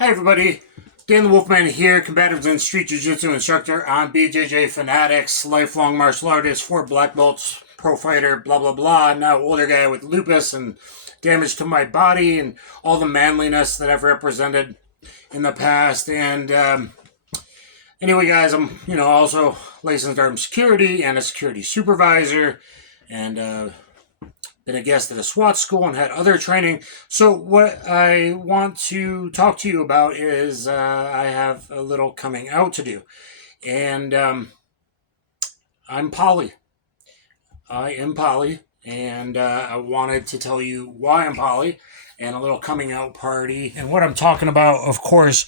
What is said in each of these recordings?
Hi everybody, Dan the Wolfman here, combative and street jiu-jitsu instructor on BJJ Fanatics, lifelong martial artist, 4 black belts, pro fighter, blah blah blah, now older guy with lupus and damage to my body and all the manliness that I've represented in the past. And anyway guys, I'm also licensed armed security and a security supervisor, and been a guest at a SWAT school and had other training. So what I want to talk to you about is I have a little coming out to do. And I'm poly. I am poly. And I wanted to tell you why I'm poly and a little coming out party. And what I'm talking about, of course,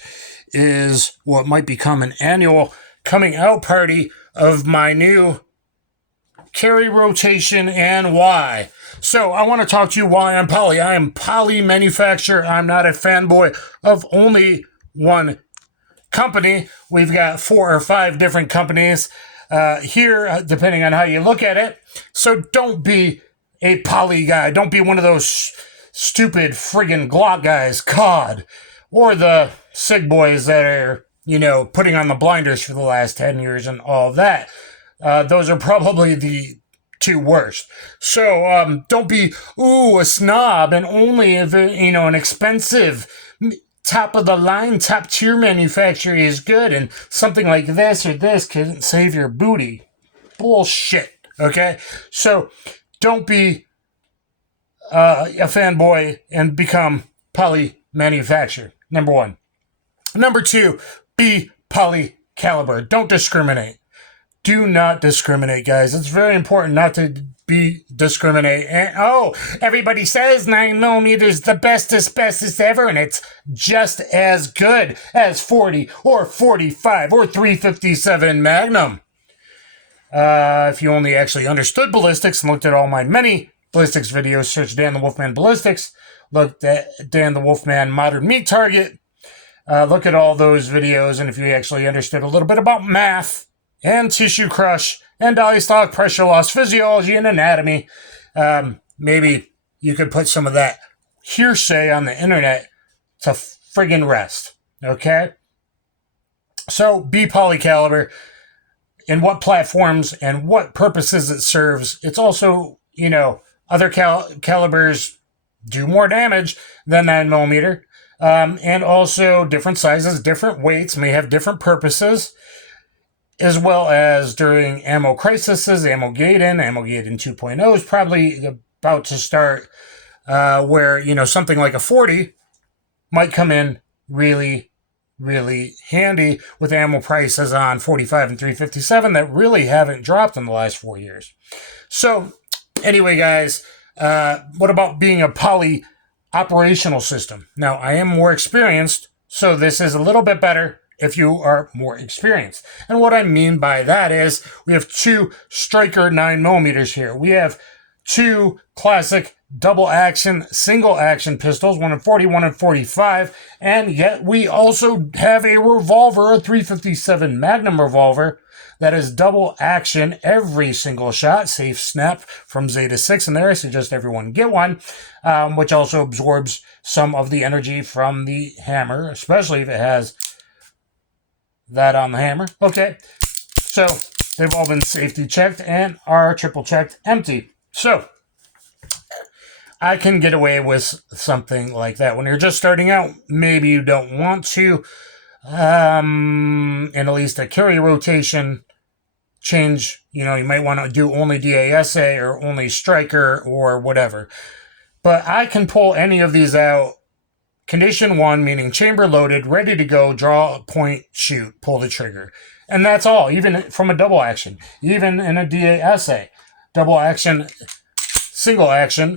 is what might become an annual coming out party of my new carry rotation and why. So I want to talk to you why I'm poly. I am poly manufacturer. I'm not a fanboy of only one company. We've got 4 or 5 different companies here, depending on how you look at it. So don't be a poly guy. Don't be one of those stupid friggin' Glock guys, COD, or the Sig boys that are, putting on the blinders for the last 10 years and all of that. Those are probably the 2 worst. So don't be, a snob and only if, an expensive, top of the line, top tier manufacturer is good and something like this or this can save your booty. Bullshit, okay? So don't be a fanboy and become poly manufacturer, number 1. Number 2, be poly caliber. Don't discriminate. Do not discriminate, guys. It's very important not to discriminate. And, everybody says 9mm is the bestest ever, and it's just as good as 40 or 45 or 357 Magnum. If you only actually understood ballistics and looked at all my many ballistics videos, search Dan the Wolfman Ballistics, looked at Dan the Wolfman Modern Meat Target, look at all those videos, and if you actually understood a little bit about math, and tissue crush, and diastolic pressure loss, physiology, and anatomy. Maybe you could put some of that hearsay on the internet to friggin' rest, okay? So be polycaliber. In what platforms and what purposes it serves. It's also, other calibers do more damage than 9mm. And also different sizes, different weights may have different purposes, as well as during ammo crises, ammo gating 2.0 is probably about to start, where, something like a 40 might come in really, really handy with ammo prices on 45 and 357 that really haven't dropped in the last 4 years. So anyway, guys, what about being a poly operational system? Now, I am more experienced, so this is a little bit better if you are more experienced. And what I mean by that is we have 2 striker 9mm here. We have 2 classic double action, single action pistols, one in 40, one in 45, and yet we also have a revolver, a 357 Magnum revolver, that is double action every single shot, safe snap from Zeta 6 in there. I suggest everyone get one, which also absorbs some of the energy from the hammer, especially if it has that on the hammer. Okay, so they've all been safety checked and are triple checked empty. So I can get away with something like that. When you're just starting out, maybe you don't want to, and at least a carry rotation change, you might want to do only DASA or only striker or whatever. But I can pull any of these out. Condition 1, meaning chamber loaded, ready to go, draw, point, shoot, pull the trigger. And that's all, even from a double action. Even in a DASA. Double action, single action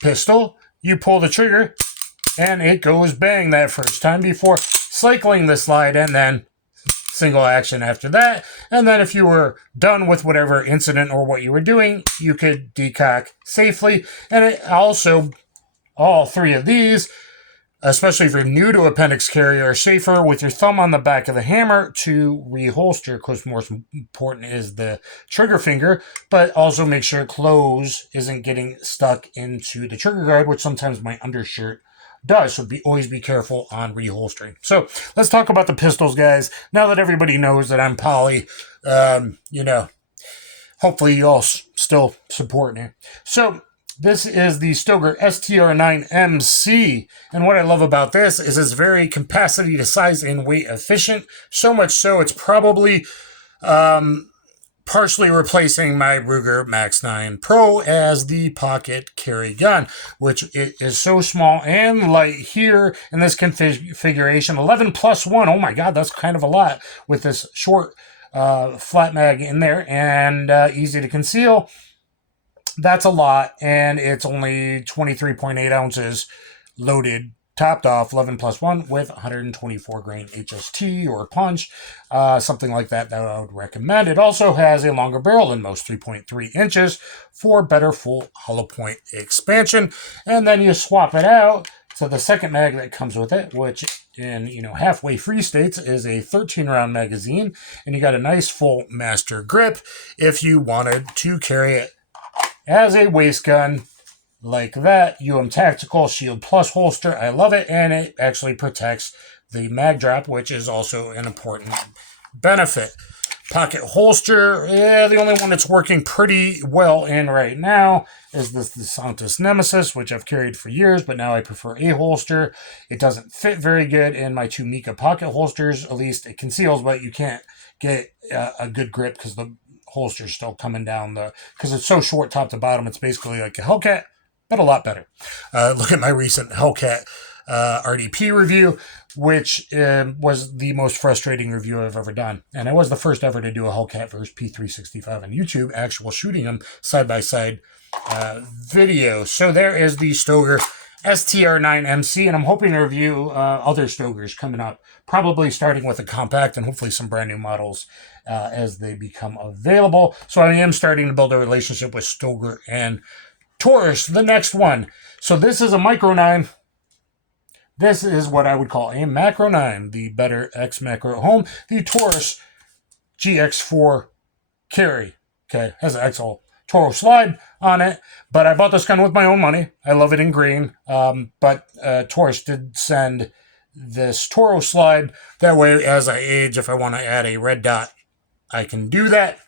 pistol, you pull the trigger, and it goes bang that first time before cycling the slide, and then single action after that. And then if you were done with whatever incident or what you were doing, you could decock safely. And it also, all 3 of these, especially if you're new to appendix carry, are safer with your thumb on the back of the hammer to reholster, because most important is the trigger finger, but also make sure clothes isn't getting stuck into the trigger guard, which sometimes my undershirt does. So always be careful on reholstering. So let's talk about the pistols, guys. Now that everybody knows that I'm poly, you know, hopefully you all still support me. So this is the Stoeger STR9MC. And what I love about this is it's very capacity to size and weight efficient. So much so it's probably partially replacing my Ruger Max 9 Pro as the pocket carry gun, which is so small and light here in this configuration. 11+1. Oh my God, that's kind of a lot with this short flat mag in there, and easy to conceal. That's a lot, and it's only 23.8 ounces loaded, topped off, 11+1 with 124 grain HST or punch, something like that I would recommend. It also has a longer barrel than most, 3.3 inches, for better full hollow point expansion. And then you swap it out to the second mag that comes with it, which in halfway free states is a 13-round magazine, and you got a nice full master grip if you wanted to carry it as a waist gun like that. Tactical Shield Plus holster. I love it, and it actually protects the mag drop, which is also an important benefit. Pocket holster, the only one that's working pretty well in right now is this DeSantis Nemesis, which I've carried for years, but now I prefer a holster. It doesn't fit very good in my two Mika pocket holsters. At least it conceals, but you can't get a good grip because the holster's still coming down because it's so short top to bottom. It's basically like a Hellcat, but a lot better. Look at my recent Hellcat RDP review, which was the most frustrating review I've ever done. And I was the first ever to do a Hellcat versus P365 on YouTube, actual shooting them side-by-side video. So there is the Stoeger STR9MC, and I'm hoping to review other Stoegers coming up, probably starting with a compact and hopefully some brand new models as they become available. So I am starting to build a relationship with Stoeger and Taurus, the next one. So this is a Micro 9. This is what I would call a Macro 9, the better X Macro at home. The Taurus GX4 carry. Okay, has an XL Toro slide on it, but I bought this gun with my own money. I love it in green, but Taurus did send this Toro slide. That way, as I age, if I want to add a red dot, I can do that.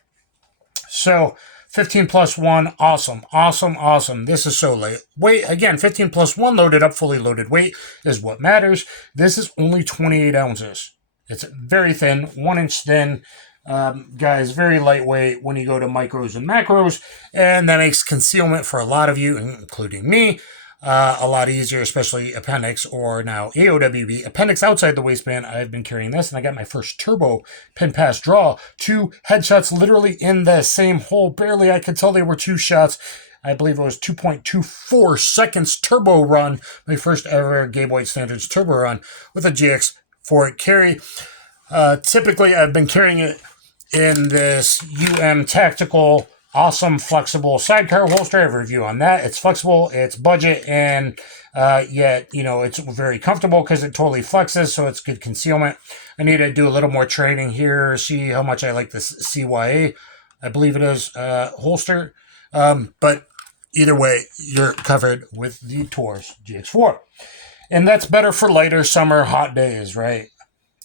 So 15+1, awesome, awesome, awesome. This is so lightweight. Again, 15+1 loaded up, fully loaded weight is what matters. This is only 28 ounces. It's very thin, 1 inch thin. Guys, very lightweight when you go to micros and macros, and that makes concealment for a lot of you, including me, a lot easier, especially appendix or now AOWB. Appendix outside the waistband, I've been carrying this, and I got my first turbo pin pass draw. 2 headshots literally in the same hole. Barely, I could tell they were 2 shots. I believe it was 2.24 seconds turbo run. My first ever Game Boy Standards turbo run with a GX4 carry. Typically, I've been carrying it in this Tactical awesome flexible sidecar holster. I have a review on that. It's flexible, it's budget, and yet it's very comfortable because it totally flexes, so it's good concealment. I need to do a little more training here, see how much I like this CYA, I believe it is, holster. But either way, you're covered with the Taurus GX4. And that's better for lighter summer hot days, right?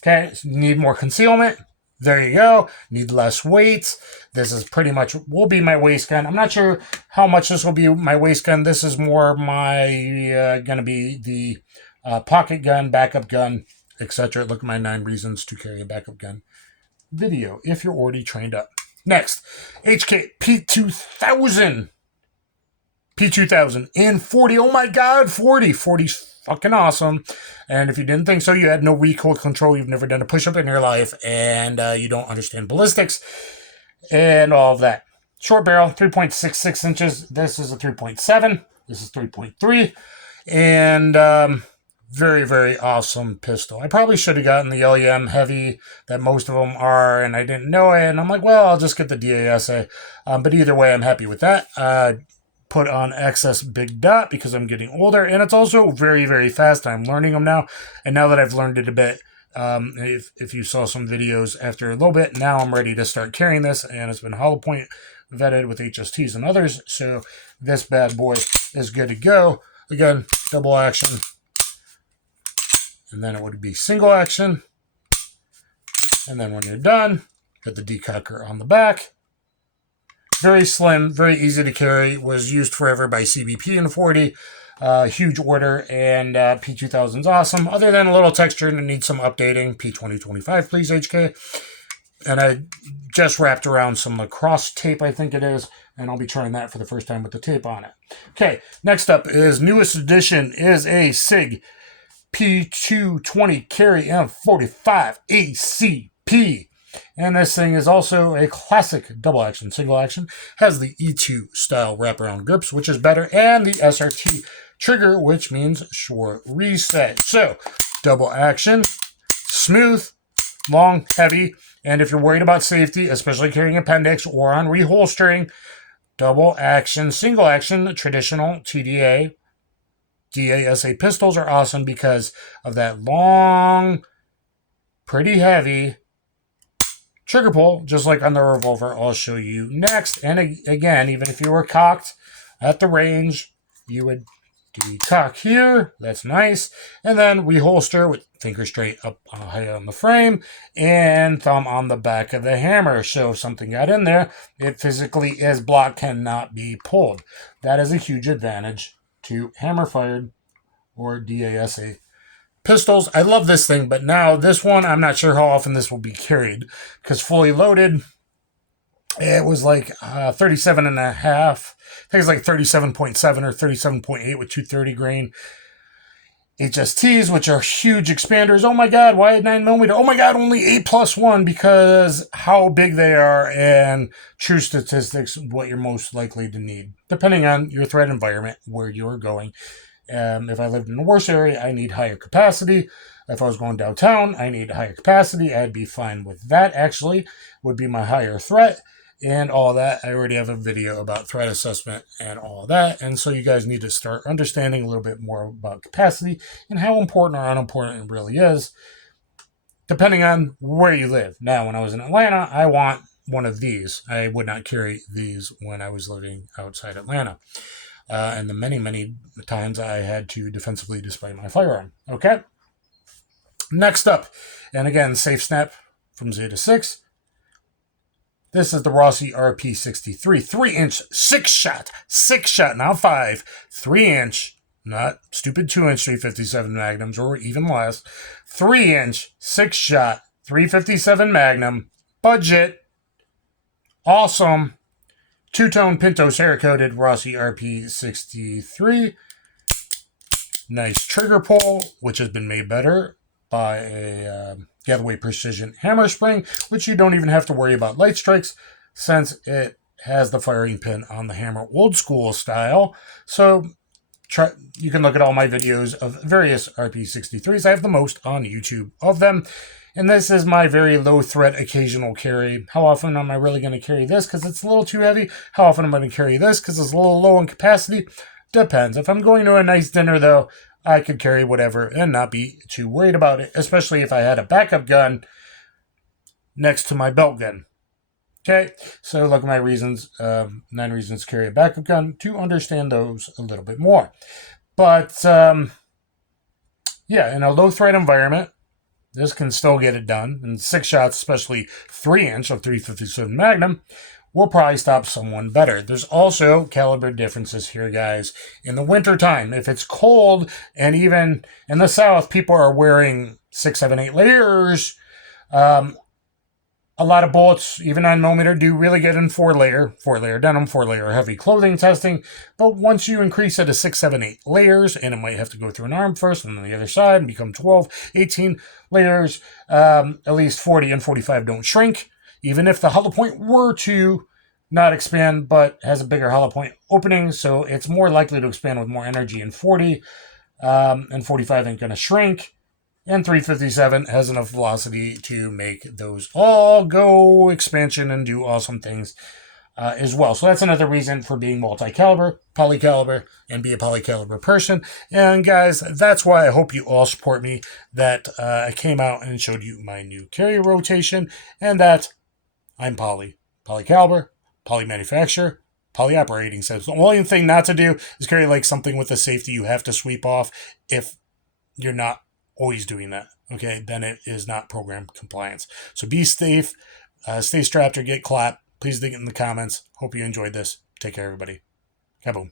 Okay, so need more concealment. There you go. Need less weight. This is pretty much will be my waist gun. I'm not sure how much this will be my waist gun. This is more my gonna be the pocket gun, backup gun, etc. Look at my 9 reasons to carry a backup gun video if you're already trained up. Next, HK P2000. P2000 in 40. Oh my God, 40. 40's fucking awesome. And if you didn't think so, you had no recoil control, you've never done a push-up in your life, and you don't understand ballistics and all of that. Short barrel, 3.66 inches. This is a 3.7. This is 3.3. And very, very awesome pistol. I probably should have gotten the LEM heavy that most of them are, and I didn't know it. And I'm like, well, I'll just get the DASA. But either way, I'm happy with that. Put on excess big dot because I'm getting older, and it's also very, very fast. I'm learning them now, and now that I've learned it a bit, if you saw some videos after a little bit, now I'm ready to start carrying this, and it's been hollow point vetted with HSTs and others, so this bad boy is good to go. Again, double action, and then it would be single action. And then when you're done, hit the decocker on the back. Very slim, very easy to carry. Was used forever by CBP in 40. Huge order, and P2000 is awesome. Other than a little texture and it needs some updating. P2025, please, HK. And I just wrapped around some lacrosse tape, I think it is, and I'll be trying that for the first time with the tape on it. Okay, next up is newest edition is a Sig P2 20 carry M45 ACP. And this thing is also a classic double action, single action. Has the E2 style wraparound grips, which is better, and the SRT trigger, which means short reset. So, double action, smooth, long, heavy, and if you're worried about safety, especially carrying appendix or on reholstering, double action, single action, traditional TDA, DASA pistols are awesome because of that long, pretty heavy trigger pull, just like on the revolver I'll show you next. And again, even if you were cocked at the range, you would decock here. That's nice. And then reholster with finger straight up high on the frame and thumb on the back of the hammer. So if something got in there, it physically is blocked, cannot be pulled. That is a huge advantage to hammer-fired or DASA pistols. I love this thing, but now this one, I'm not sure how often this will be carried because fully loaded, it was like 37 and a half. I think it's like 37.7 or 37.8 with 230 grain HSTs, which are huge expanders. Oh my God, why at 9mm? Oh my God, only 8+1 because how big they are and true statistics, what you're most likely to need, depending on your threat environment, where you're going. If I lived in a worse area, I need higher capacity. If I was going downtown, I need higher capacity. I'd be fine with that, actually, would be my higher threat and all that. I already have a video about threat assessment and all that. And so you guys need to start understanding a little bit more about capacity and how important or unimportant it really is, depending on where you live. Now, when I was in Atlanta, I want one of these. I would not carry these when I was living outside Atlanta. And the many, many times I had to defensively display my firearm. Okay? Next up, and again, safe snap from Zeta 6. This is the Rossi RP63, 3-inch, 6-shot, not 5, 3-inch, not stupid 2-inch 357 Magnums or even less, 3-inch, 6-shot, 357 Magnum, budget, awesome, two-tone Pinto Cerakoted Rossi RP63. Nice trigger pull, which has been made better by a Gatherway Precision hammer spring, which you don't even have to worry about light strikes since it has the firing pin on the hammer old school style. So you can look at all my videos of various RP63s. I have the most on YouTube of them. And this is my very low threat occasional carry. How often am I really going to carry this because it's a little too heavy? How often am I going to carry this because it's a little low in capacity? Depends. If I'm going to a nice dinner, though, I could carry whatever and not be too worried about it, especially if I had a backup gun next to my belt gun. Okay, so look at my reasons, 9 reasons to carry a backup gun, to understand those a little bit more. But, yeah, in a low threat environment, this can still get it done. And 6 shots, especially 3-inch of 357 Magnum, will probably stop someone better. There's also caliber differences here, guys. In the wintertime, if it's cold, and even in the South, people are wearing 6, 7, 8 layers. A lot of bullets, even 9mm, do really get in 4-layer denim, 4-layer heavy clothing testing. But once you increase it to 6, 7, 8 layers, and it might have to go through an arm first and then the other side and become 12, 18 layers, at least 40 and 45 don't shrink. Even if the hollow point were to not expand, but has a bigger hollow point opening, so it's more likely to expand with more energy in 40, and 45 ain't going to shrink. And 357 has enough velocity to make those all go expansion and do awesome things as well. So that's another reason for being multi-caliber, polycaliber, and be a polycaliber person. And guys, that's why I hope you all support me, that I came out and showed you my new carry rotation, and that I'm polycaliber, poly manufacturer, poly operating. So the only thing not to do is carry like something with a safety you have to sweep off if you're not always doing that, okay, then it is not program compliance. So be safe, stay strapped or get clapped. Please dig it in the comments. Hope you enjoyed this. Take care, everybody. Kaboom.